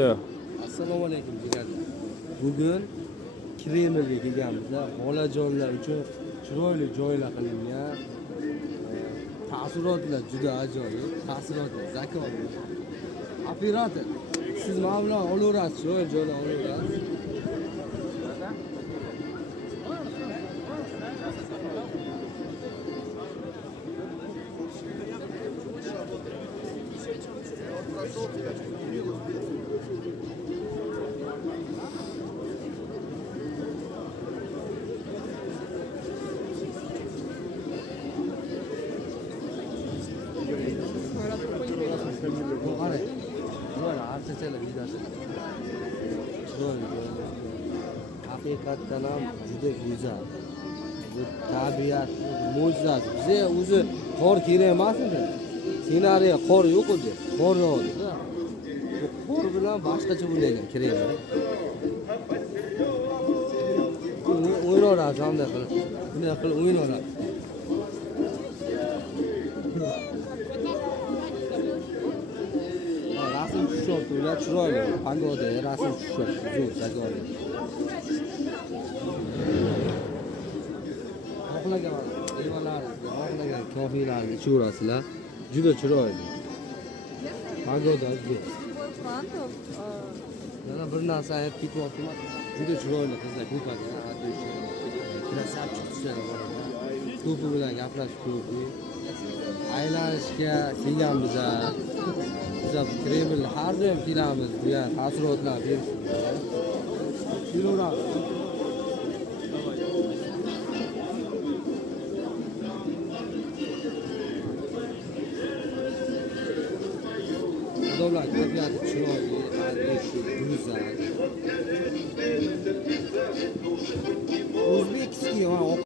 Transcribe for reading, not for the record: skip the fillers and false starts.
Все. Assalomu alaykum jigarlar. Bugun Kremlga kelganmiz. Bolajonlar uchun chiroyli joylar qilingan. Taassurotlar juda ajoyib. Taassurotlar zakoviy. Operator, siz mana bilan olaverasiz, chiroyli joylar olaverasiz. Haqiqatdan ham juda go'zal. Bu tabiat mo'jizasi. Bizga o'zi qor kerak emas edi. Ssenariy qor yo'q edi. Qor yog'di. Bu qor bilan boshqacha bo'lagan kerak. O'ynaveramiz hamda qilib. Bunday qilib o'ynaveramiz. Rasm tushyapti, ular chiroyli. Pagoda rasm tushyapti. Zo'r, zagoviy. Xohlagan evallaringizga, xohlagan kofelarni ichaverasizlar. Juda chiroyli. Pagoda zo'r. Yana bir narsa aytib ketyapman. Juda chiroyli qizlar ko'padi. Krasavchik tushadi bor. Ko'pi bilan gaplashib ko'pi. Aylanishga kelganmiz. Biz Kreml har doim kelamiz. Bu ham taassurotlar berishimiz. Kelaveramiz. Odamlar tabiati chiroyli, go'zal. O'zbekskiy